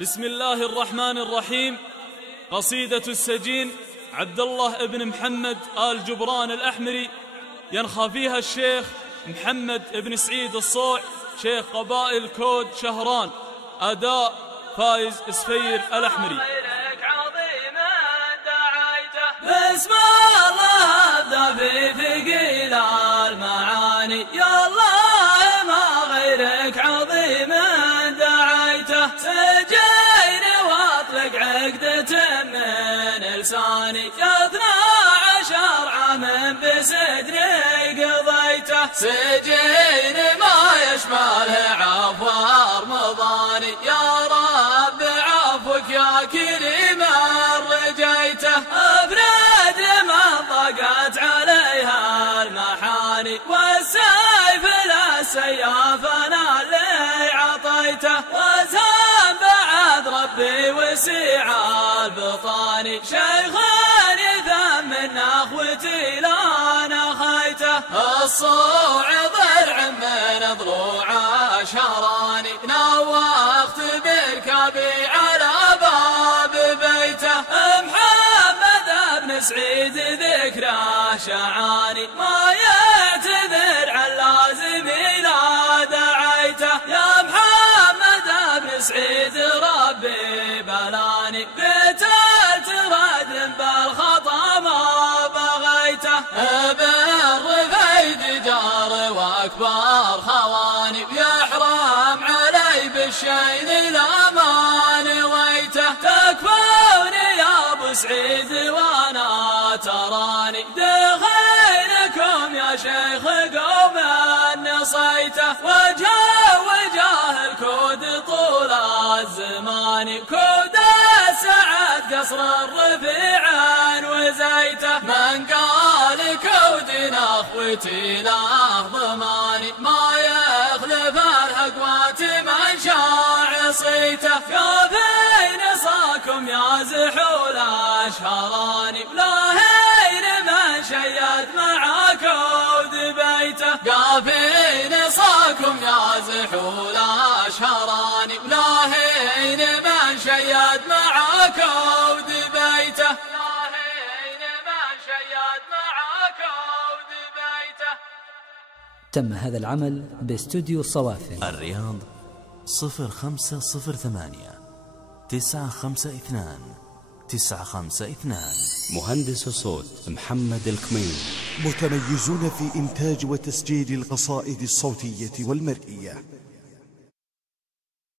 بسم الله الرحمن الرحيم. قصيدة السجين عبد الله بن محمد آل جبران الأحمري، ينخى فيها الشيخ محمد بن سعيد الصوع، شيخ قبائل كود شهران، أداء فايز اسفير الأحمري. بسم الله ابدا في ثقيل المعاني، يا الله ما غيرك عظيم دعيته، سجين واطلق عقدة من لساني، 12 عام بسجني قضيته، سجين ما يشمله عفو رمضاني، يا رب عفوك يا كريم رجيته، افراد ما ضاقت عليها المحاني، والسيف لا سياف انا اللي عطيته، وسام بعد ربي وسيع البطاني، شيخ يثمن اخوتي لا نخيته، الصوع ضلع من ضلوع شهراني، نوخت بالكبي على باب بيته، محمد بن سعيد ذكره شعاني، ما يعتذر عن لازم لا دعيته، يا محمد بن سعيد ربي بلاني، قتلت رد بالخطا ما بغيته، بالرفيد جار واكبر خواني، يحرم علي بالشين لا ما نويته، تكفوني يا ابو سعيد وانا تراني، دخيلكم يا شيخ قوم نصيته، وجه الكود طول الزمان، كود السعد قصر الرفيع وزيته، من قال كودنا اخوتي لا ضماني، ما يخلف الهقوات من شاع صيته، يا فين صاكم يا زحول اشهراني، لا هين من شيد مع كود بيته، قافين صاكم يا زحول اشهراني، لا هين من شيد مع كود بيته، تم هذا العمل باستوديو صوافن الرياض 0508 952 952. مهندس الصوت محمد الكمين. متميزون في إنتاج وتسجيل القصائد الصوتية والمرئية.